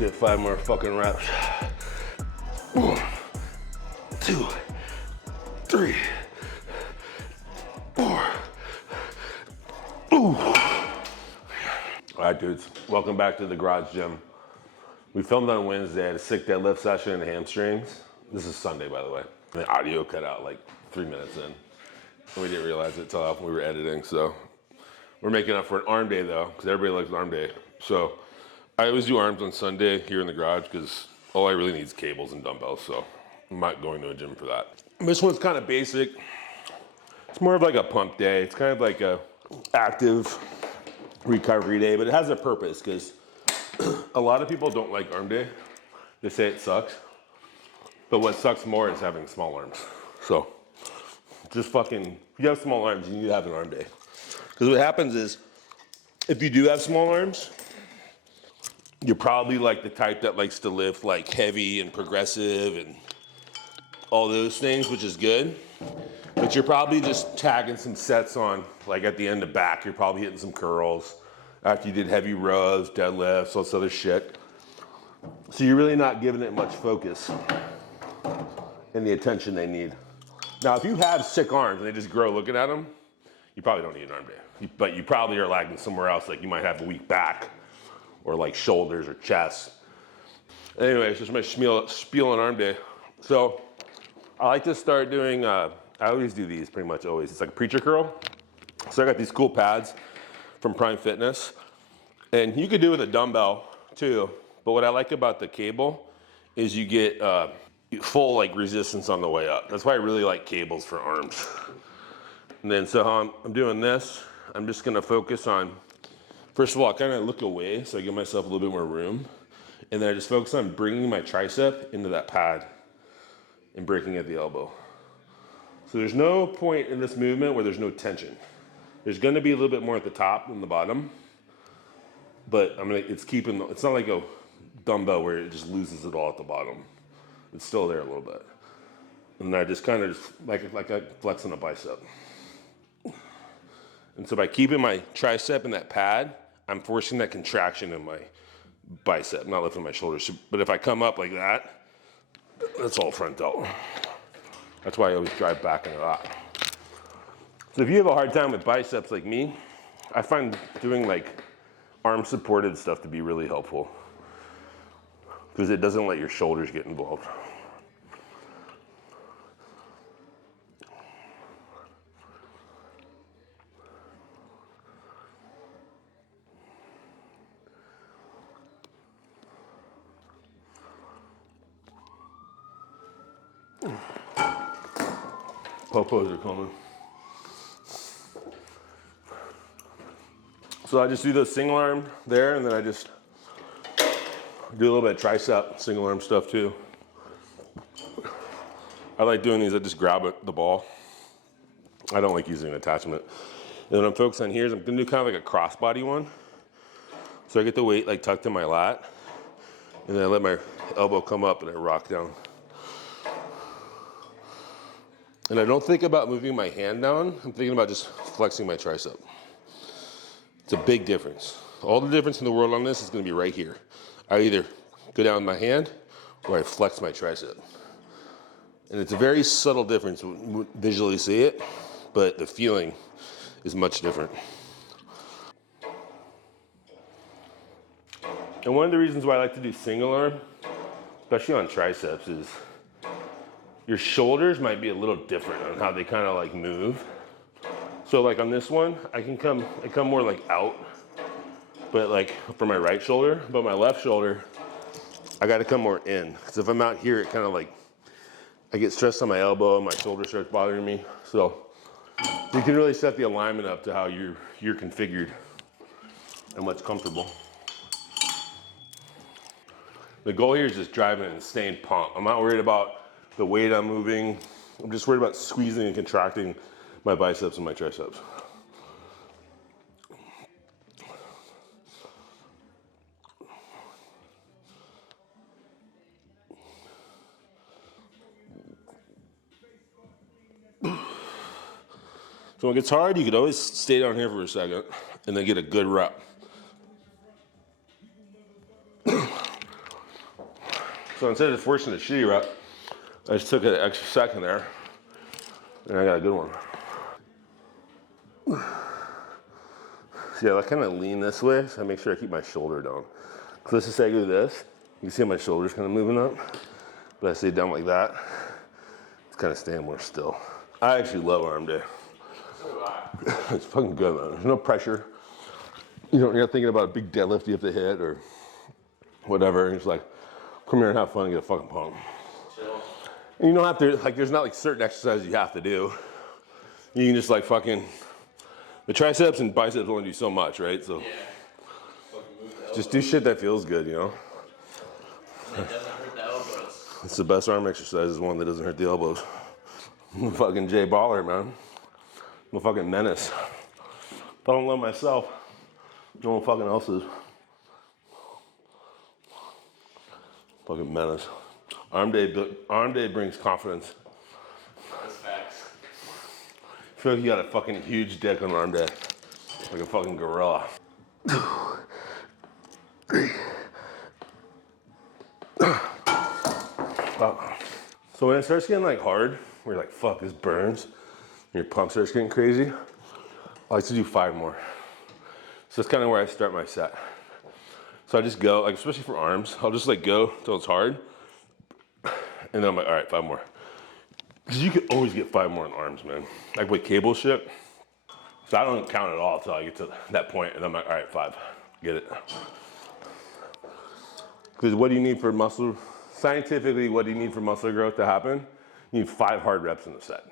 get 5 more fucking reps. 1, 2, 3, 4. Ooh. All right, dudes, welcome back to the garage gym. We filmed on Wednesday, I had a sick deadlift session and hamstrings. This is Sunday, by the way. The audio cut out like 3 minutes in. We didn't realize it until after we were editing, so. We're making up for an arm day though, because everybody likes arm day. So I always do arms on Sunday here in the garage because all I really need is cables and dumbbells, so I'm not going to a gym for that. This one's kind of basic. It's more of like a pump day. It's kind of like a active recovery day, but it has a purpose because a lot of people don't like arm day. They say it sucks. But what sucks more is having small arms. So just fucking, if you have small arms, you need to have an arm day. Because what happens is, if you do have small arms, you're probably like the type that likes to lift like heavy and progressive and all those things, which is good. But you're probably just tagging some sets on, like at the end of back, you're probably hitting some curls after you did heavy rows, deadlifts, all this other shit. So you're really not giving it much focus and the attention they need. Now, if you have sick arms and they just grow looking at them, you probably don't need an arm day. But you probably are lagging somewhere else, like you might have a weak back or like shoulders or chest. Anyways, just my spiel on arm day. So I like to start doing, I always do these pretty much always. It's like a preacher curl. So I got these cool pads from Prime Fitness. And you could do it with a dumbbell too. But what I like about the cable is you get full like resistance on the way up. That's why I really like cables for arms. And then so how I'm doing this, I'm just gonna focus on, first of all, I kind of look away so I give myself a little bit more room. And then I just focus on bringing my tricep into that pad and breaking at the elbow. So there's no point in this movement where there's no tension. There's gonna be a little bit more at the top than the bottom, but it's not like a dumbbell where it just loses it all at the bottom. It's still there a little bit. And I just kind of like I flexing a bicep. And so by keeping my tricep in that pad, I'm forcing that contraction in my bicep, not lifting my shoulders. But if I come up like that, that's all front delt. That's why I always drive back into that. So if you have a hard time with biceps like me, I find doing like arm supported stuff to be really helpful because it doesn't let your shoulders get involved. Popos are coming. So I just do the single arm there, and then I just do a little bit of tricep, single arm stuff too. I like doing these, I just grab the ball. I don't like using an attachment. And then I'm focused on here, I'm gonna do kind of like a crossbody one. So I get the weight like tucked in my lat, and then I let my elbow come up and I rock down. And I don't think about moving my hand down, I'm thinking about just flexing my tricep. It's a big difference. All the difference in the world on this is gonna be right here. I either go down with my hand or I flex my tricep. And it's a very subtle difference when you visually see it, but the feeling is much different. And one of the reasons why I like to do single arm, especially on triceps, is your shoulders might be a little different on how they kind of like move. So like on this one, I come more like out, but like for my right shoulder, but my left shoulder, I got to come more in. Because if I'm out here, it kind of like, I get stressed on my elbow and my shoulder starts bothering me. So you can really set the alignment up to how you're configured and what's comfortable. The goal here is just driving an insane pump. I'm not worried about the weight I'm moving. I'm just worried about squeezing and contracting my biceps and my triceps. So when it gets hard, you could always stay down here for a second and then get a good rep. So instead of just forcing a shitty rep, I just took an extra second there, and I got a good one. So yeah, I kind of lean this way, so I make sure I keep my shoulder down. Because let's just say I do this, you can see my shoulders kind of moving up, but I stay down like that, it's kind of staying more still. I actually love arm day. So do I. It's fucking good, man. There's no pressure. You're not thinking about a big deadlift you have to hit or whatever. You're just like, come here and have fun and get a fucking pump. Chill. And you don't have to, like, there's not like certain exercises you have to do. You can just like fucking, the triceps and biceps only do so much, right? So Yeah. Fucking move the just do shit that feels good, you know? elbows. It doesn't hurt the elbows. It's the best arm exercise is one that doesn't hurt the elbows. I'm a fucking Jay Baller, man. I'm a fucking menace. If I don't love myself, no one fucking else is. Fucking menace. Arm day brings confidence. That's facts. I feel like you got a fucking huge dick on arm day. Like a fucking gorilla. So when it starts getting like hard, where you're like, fuck, this burns, and your pump starts getting crazy, I like to do 5 more. So that's kind of where I start my set. So I just go, like especially for arms, I'll just like go till it's hard, and then I'm like, all right, 5 more. Because you can always get 5 more in arms, man. Like with cable shit, so I don't count at all until I get to that point, and I'm like, all right, 5, get it. Because what do you need for muscle, scientifically, what do you need for muscle growth to happen? You need 5 hard reps in the set.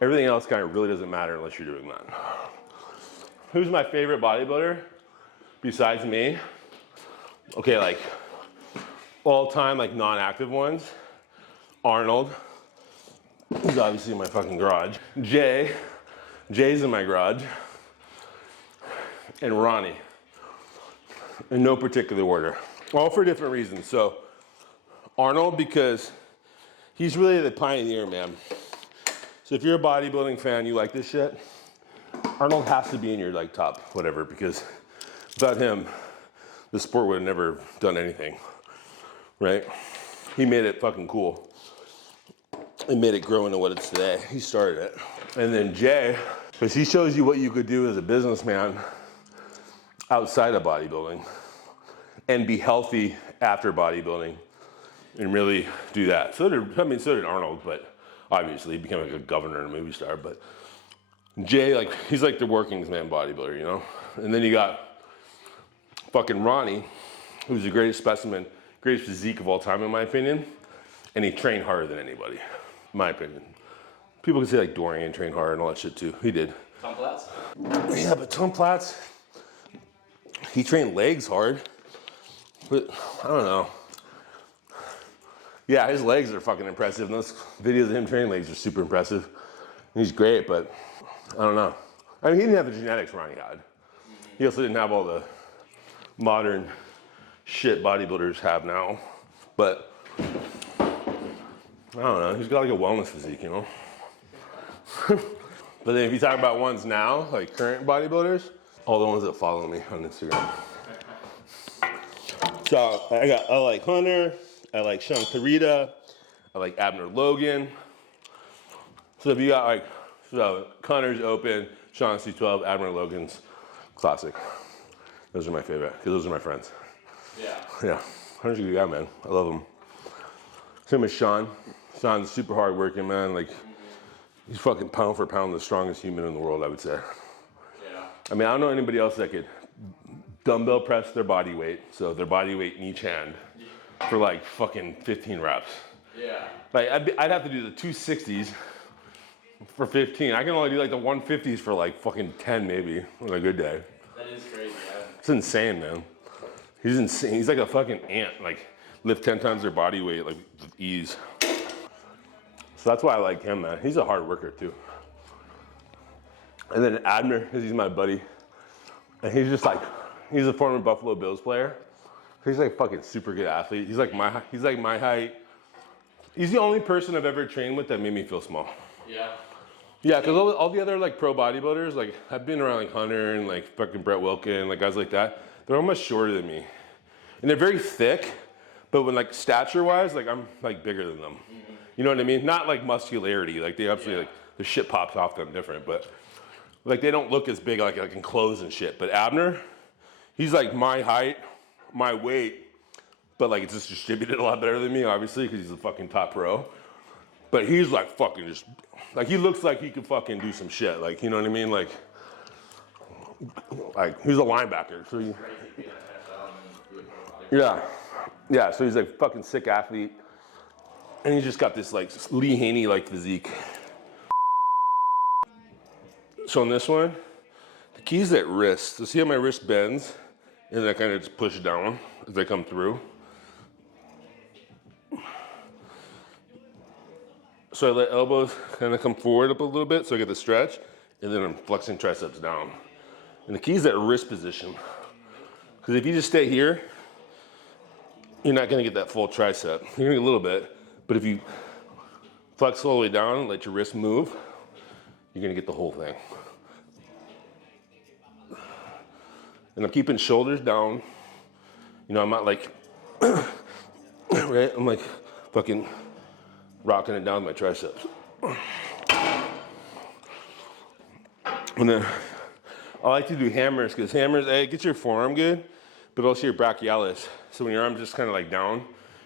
Everything else kind of really doesn't matter unless you're doing that. Who's my favorite bodybuilder besides me? Okay, like all time, like non-active ones. Arnold, who's obviously in my fucking garage. Jay's in my garage. And Ronnie, in no particular order. All for different reasons. So Arnold, because he's really the pioneer, man. So if you're a bodybuilding fan, you like this shit, Arnold has to be in your like top whatever, because without him, the sport would have never done anything, right? He made it fucking cool. He made it grow into what it's today. He started it. And then Jay, because he shows you what you could do as a businessman outside of bodybuilding and be healthy after bodybuilding and really do that. So did Arnold, but obviously he became like a governor and a movie star. But Jay, like, he's like the workings man bodybuilder, you know? And then you got fucking Ronnie, who's the greatest specimen, greatest physique of all time, in my opinion. And he trained harder than anybody, in my opinion. People can say like Dorian trained hard and all that shit too. He did. Tom Platz? Yeah, but Tom Platz, he trained legs hard. But I don't know. Yeah, his legs are fucking impressive. And those videos of him training legs are super impressive. He's great, but I don't know. I mean, he didn't have the genetics Ronnie had. He also didn't have all the modern shit bodybuilders have now. But I don't know. He's got like a wellness physique, you know? But then if you talk about ones now, like current bodybuilders, all the ones that follow me on Instagram. So I like Hunter, I like Sean Carita, I like Abner Logan. So if you got like, so Hunter's open, Sean's C12, Abner Logan's classic. Those are my favorite, because those are my friends. Yeah. Yeah, Hunter's a good guy, man. I love him. Same as Sean. Sean's super hard working, man. Like, he's fucking pound for pound the strongest human in the world, I would say. Yeah. I mean, I don't know anybody else that could dumbbell press their body weight, so their body weight in each hand, for like fucking 15 reps. Yeah. Like, I'd have to do the 260s for 15. I can only do like the 150s for like fucking 10 maybe on a good day. That is crazy, man. It's insane, man. He's insane. He's like a fucking ant. Like, lift 10 times their body weight like with ease. So that's why I like him, man. He's a hard worker too. And then Abner, because he's my buddy, and he's just like, he's a former Buffalo Bills player. He's like a fucking super good athlete. He's like my height. He's the only person I've ever trained with that made me feel small. Yeah. Yeah, because all the other like pro bodybuilders, like I've been around like Hunter and like fucking Brett Wilkin, like guys like that. They're all much shorter than me, and they're very thick, But when like stature wise, like I'm like bigger than them. You know what I mean? Not like muscularity. Like they absolutely like the shit pops off them different, but like they don't look as big like in clothes and shit. But Abner, he's like my height, my weight, but like it's just distributed a lot better than me, obviously, because he's a fucking top pro. But he's like fucking just like he looks like he could fucking do some shit. Like you know what I mean? Like he's a linebacker. So yeah. So he's like fucking sick athlete, and he's just got this like Lee Haney like physique. So on this one, the key's at wrist. So see how my wrist bends, and then I kind of just push down as I come through. So I let elbows kind of come forward up a little bit, so I get the stretch, and then I'm flexing triceps down. And the key's at wrist position. Because if you just stay here, you're not gonna get that full tricep. You're gonna get a little bit, but if you flex all the way down and let your wrist move, you're gonna get the whole thing. And I'm keeping shoulders down. You know, I'm not like, right? I'm like fucking rocking it down with my triceps. And then I like to do hammers because hammers, A, get your forearm good, but also your brachialis. So when your arm's just kind of like down,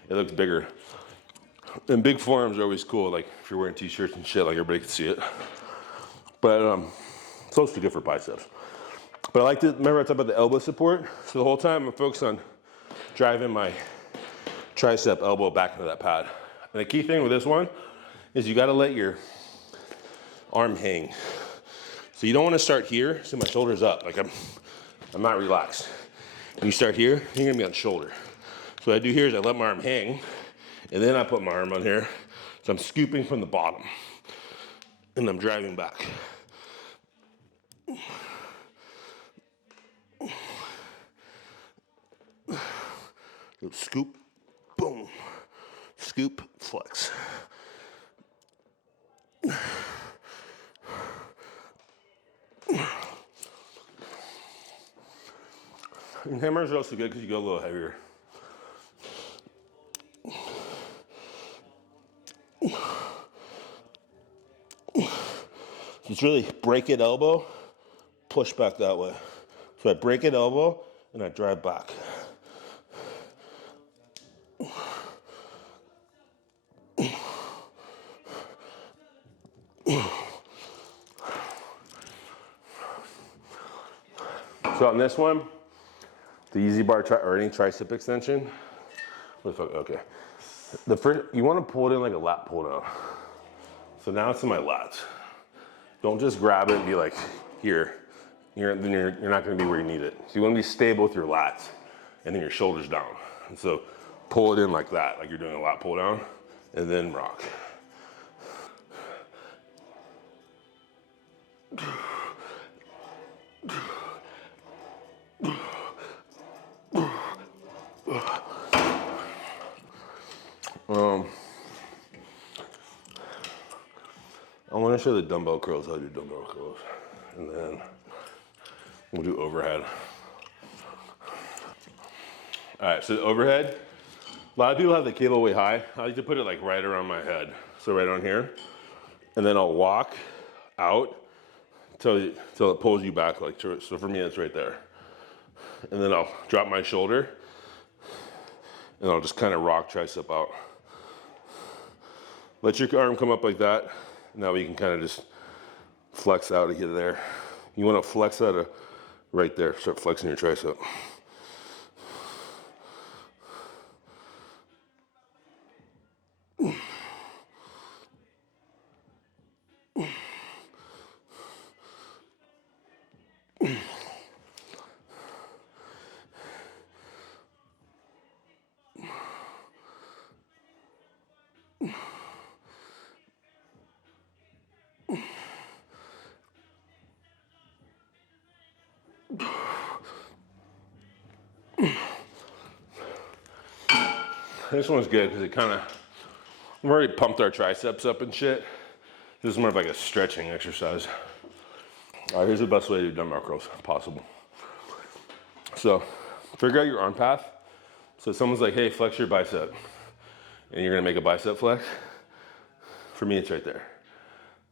it looks bigger. And big forearms are always cool, like if you're wearing t-shirts and shit, like everybody can see it. But it's also good for biceps. But I like to, remember I talked about the elbow support? So the whole time I'm focused on driving my tricep elbow back into that pad. And the key thing with this one is you gotta let your arm hang. So you don't wanna start here, so my shoulder's up, like I'm not relaxed. When you start here, you're gonna be on shoulder. So what I do here is I let my arm hang, and then I put my arm on here, so I'm scooping from the bottom, and I'm driving back. So scoop, boom, scoop, flex. And hammers are also good because you go a little heavier. It's really break it elbow, push back that way. So I break it elbow and I drive back. So on this one, the easy bar or any tricep extension. What the fuck? Okay. The first, you want to pull it in like a lat pull down. So now it's in my lats. Don't just grab it and be like, here. You're not going to be where you need it. So you want to be stable with your lats and then your shoulders down. And so pull it in like that, like you're doing a lat pull down, and then rock. I want to show the dumbbell curls, how to do dumbbell curls. And then we'll do overhead. All right, so the overhead, a lot of people have the cable way high. I like to put it like right around my head. So right on here. And then I'll walk out till it pulls you back. Like so for me, it's right there. And then I'll drop my shoulder and I'll just kind of rock tricep out. Let your arm come up like that. Now we can kind of just flex out of here there. You want to flex out of right there. Start flexing your tricep. This one's good because it kind of, we've already pumped our triceps up and shit. This is more of like a stretching exercise. All right, here's the best way to do dumbbell curls possible. So figure out your arm path So someone's like, hey, flex your bicep. And you're gonna make a bicep flex. For me, it's right there.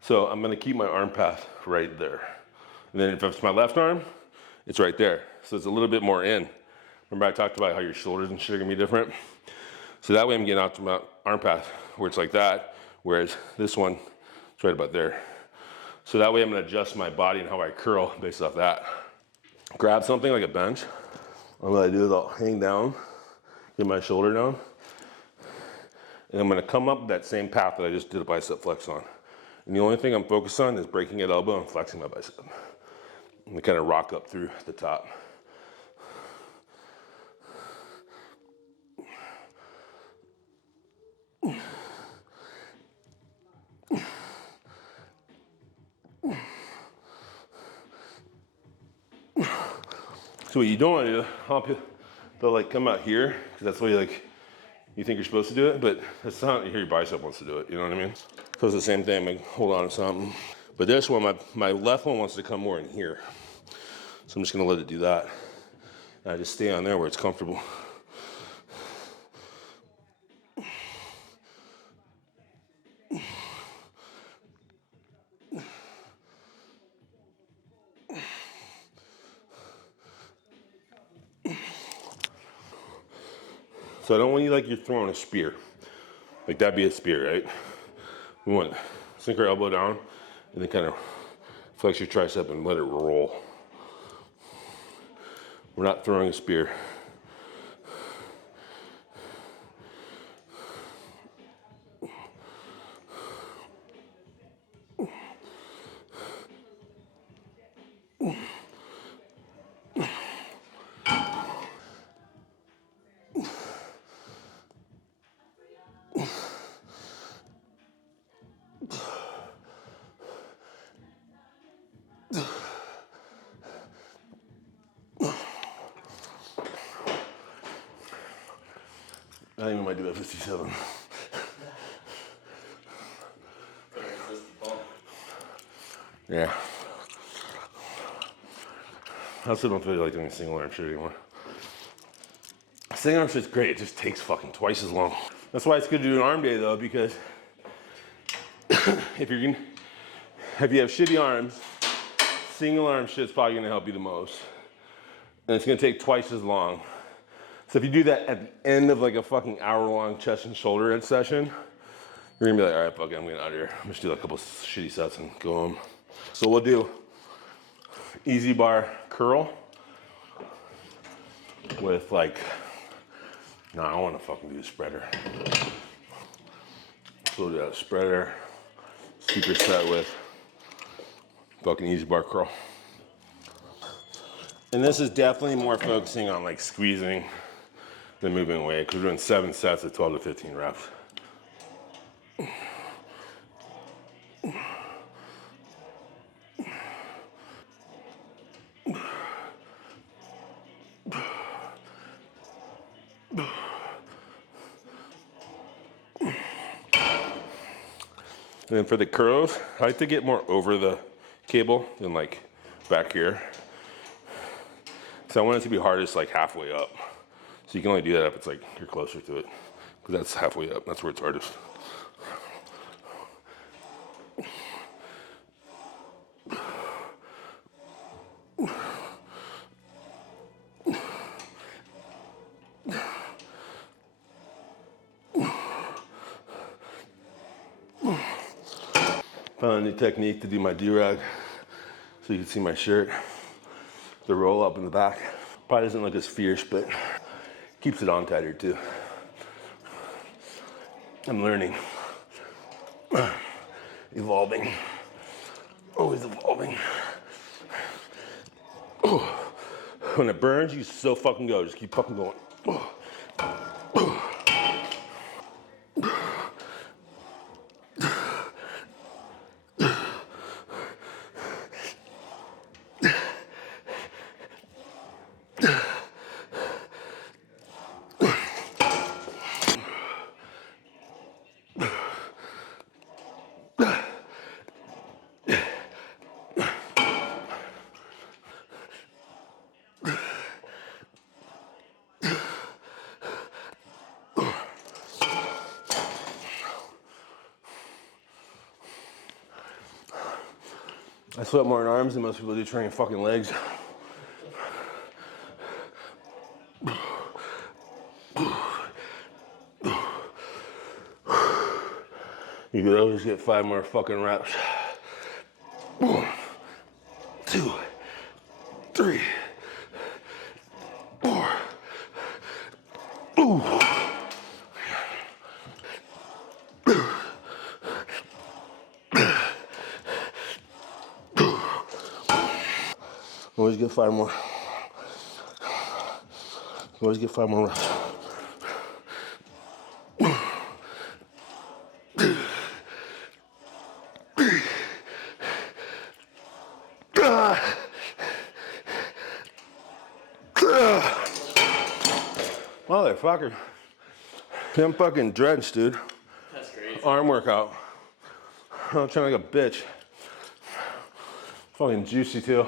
So I'm gonna keep my arm path right there. And then if it's my left arm, it's right there. So it's a little bit more in. Remember I talked about how your shoulders and shit are gonna be different? So that way I'm getting out to my arm path where it's like that, whereas this one, it's right about there. So that way I'm gonna adjust my body and how I curl based off that. Grab something like a bench. And what I do is I'll hang down, get my shoulder down, and I'm gonna come up that same path that I just did a bicep flex on. And the only thing I'm focused on is breaking at elbow and flexing my bicep. And kind of rock up through the top. So what you don't want to do, they'll like come out here, because that's the way like you think you're supposed to do it, but that's not how your bicep wants to do it, you know what I mean? So it's the same thing, like hold on to something. But this one, my left one wants to come more in here. So I'm just gonna let it do that. And I just stay on there where it's comfortable. So I don't want you like you're throwing a spear. Like that'd be a spear, right? We want to sink our elbow down and then kind of flex your tricep and let it roll. We're not throwing a spear. I think we might do a 57. Yeah. I also don't feel like doing single arm shit anymore. Single arm shit's great, it just takes fucking twice as long. That's why it's good to do an arm day though, because if you have shitty arms, single arm shit's probably gonna help you the most. And it's gonna take twice as long. So if you do that at the end of like a fucking hour-long chest and shoulder session, you're gonna be like, all right, fuck it, I'm getting out of here. I'm just do like a couple shitty sets and go home. So we'll do easy bar curl with like, no, I wanna fucking do a spreader. So we'll do a spreader, super set with fucking easy bar curl. And this is definitely more focusing on like squeezing than moving weight, because we're doing 7 sets of 12 to 15 reps. And then for the curls, I like to get more over the cable than like back here. So I want it to be hardest like halfway up. So you can only do that if it's like you're closer to it, because that's halfway up, that's where it's hardest. Found a new technique to do my do-rag, so you can see my shirt, the roll up in the back. Probably doesn't look as fierce, but keeps it on tighter too. I'm learning, evolving, always evolving. When it burns, you so fucking go, just keep fucking going. I sweat more in arms than most people do training fucking legs. You could always get 5 more fucking reps. 1, 2, 3, 4. Ooh. Always get 5 more. Always get 5 more reps. Motherfucker. I'm fucking drenched, dude. That's crazy. Arm workout. I'm trying like a bitch. Fucking juicy too.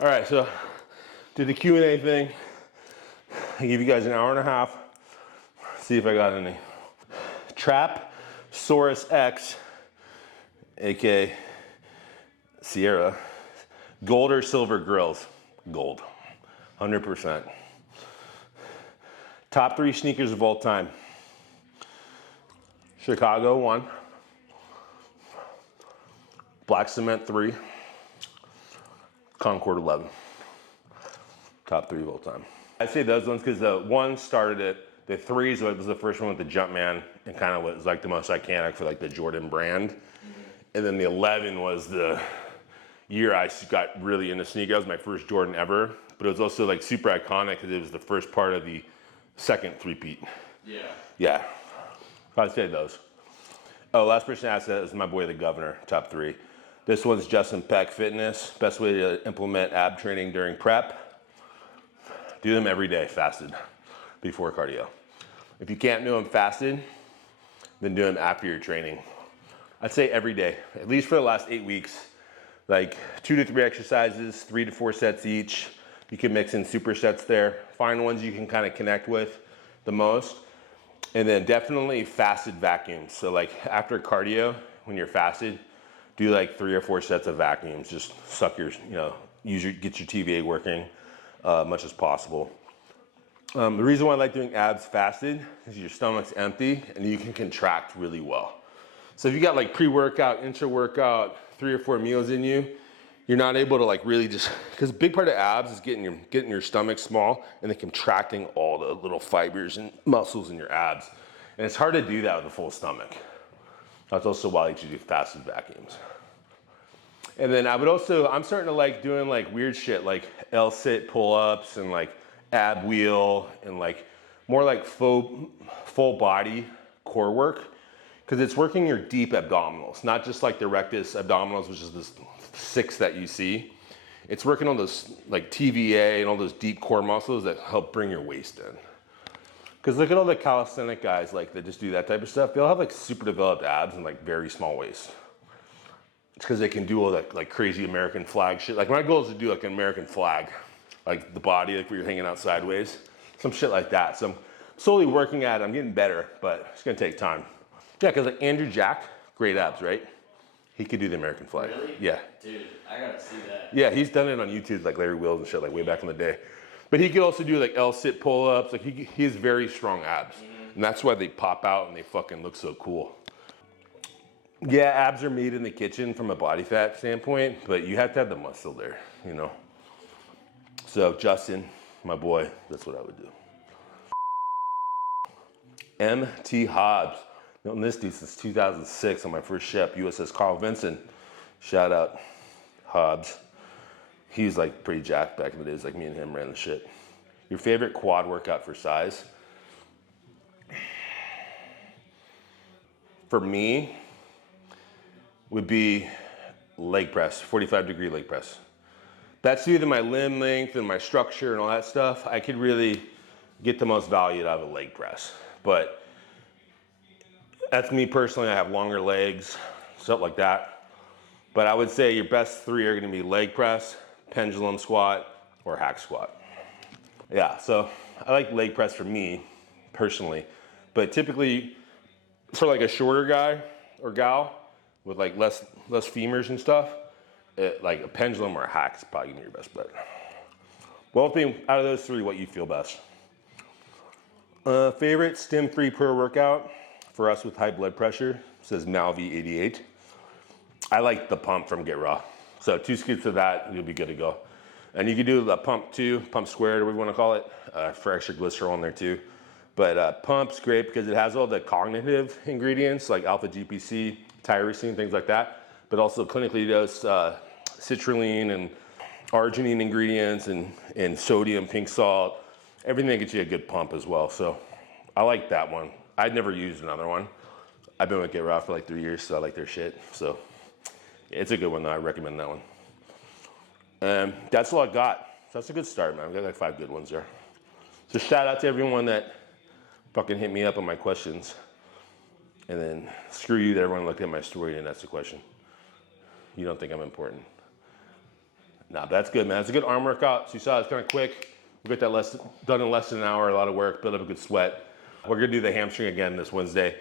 All right, so did the Q&A thing. I gave you guys an hour and a half. See if I got any. Trap Saurus X, aka Sierra. Gold or silver grills? Gold. 100%. Top 3 sneakers of all time. Chicago 1. Black Cement 3. Concord 11. Top 3 of all time. I say those ones because the 1 started it. The 3 was the first one with the Jumpman and kind of was like the most iconic for like the Jordan brand. And then the 11 was the year I got really into sneakers. That was my first Jordan ever. But it was also like super iconic because it was the first part of the second three-peat. Yeah. Yeah. I'd say those. Oh, last person asked that is my boy the Governor, top 3. This one's Justin Peck Fitness. Best way to implement ab training during prep. Do them every day, fasted, before cardio. If you can't do them fasted, then do them after your training. I'd say every day, at least for the last 8 weeks. Like 2 to 3 exercises, 3 to 4 sets each. You can mix in supersets there. Find ones you can kind of connect with the most. And then definitely fasted vacuums. So like after cardio, when you're fasted, do like 3 or 4 sets of vacuums. Just suck your, get your TVA working much as possible. The reason why I like doing abs fasted is your stomach's empty and you can contract really well. So if you got like pre-workout, intra-workout, 3 or 4 meals in you, you're not able to like really just, because a big part of abs is getting your stomach small and then contracting all the little fibers and muscles in your abs. And it's hard to do that with a full stomach. That's also why I like to do fasted vacuums. And then I'm starting to like doing like weird shit like L-sit pull-ups and like ab wheel and like more like full body core work. Because it's working your deep abdominals, not just like the rectus abdominals, which is this 6 that you see. It's working on those like TVA and all those deep core muscles that help bring your waist in. Because look at all the calisthenic guys like that just do that type of stuff. They'll have like super developed abs and like very small waist. It's because they can do all that like crazy American flag shit. Like my goal is to do like an American flag, like the body, like where you're hanging out sideways, some shit like that. So I'm slowly working at it. I'm getting better, but it's gonna take time. Yeah, because like Andrew Jack, great abs, right? He could do the American flag. Really? Yeah. Dude, I gotta see that. Yeah, he's done it on YouTube, like Larry Wills and shit, like way back in the day. But he could also do like L-sit pull-ups. Like he has very strong abs. And that's why they pop out and they fucking look so cool. Yeah, abs are made in the kitchen from a body fat standpoint, but you have to have the muscle there, So Justin, my boy, that's what I would do. M.T. Hobbs. Known this dude since 2006 on my first ship, USS Carl Vinson. Shout out Hobbs. He was like pretty jacked back in the days, like me and him ran the shit. Your favorite quad workout for size? For me, would be leg press, 45-degree leg press. That's due to my limb length and my structure and all that stuff. I could really get the most value out of a leg press. But that's me personally. I have longer legs, stuff like that. But I would say your best 3 are gonna be leg press, pendulum squat, or hack squat. Yeah, so I like leg press for me, personally. But typically, for like a shorter guy or gal, with like less femurs and stuff, like a pendulum or a hack is probably gonna be your best bet. Well, out of those three, what you feel best? Favorite stim-free pre-workout for us with high blood pressure says Malvi88. I like the pump from Get Raw. So 2 scoops of that, you'll be good to go. And you can do the pump 2, pump squared, or whatever you want to call it, for extra glycerol in there too. But pump's great because it has all the cognitive ingredients like alpha GPC, tyrosine, things like that. But also clinically dosed citrulline and arginine ingredients and sodium, pink salt, everything that gets you a good pump as well. So I like that one. I'd never used another one. I've been with Get Raw for like 3 years, so I like their shit. So it's a good one though. I recommend that one. That's all I got. So that's a good start, man. We got like 5 good ones there. So shout out to everyone that fucking hit me up on my questions. And then screw you that everyone looked at my story and asked a question. You don't think I'm important. Nah, but that's good, man. It's a good arm workout. So you saw it's kind of quick. We'll get that done in less than an hour, a lot of work, build up a good sweat. We're gonna do the hamstring again this Wednesday.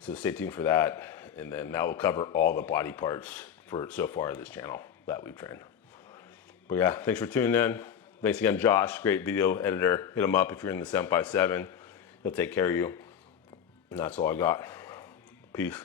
So stay tuned for that. And then that will cover all the body parts for so far this channel that we've trained. But yeah, thanks for tuning in. Thanks again, Josh, great video editor. Hit him up if you're in the 7x7. He'll take care of you. And that's all I got. Peace.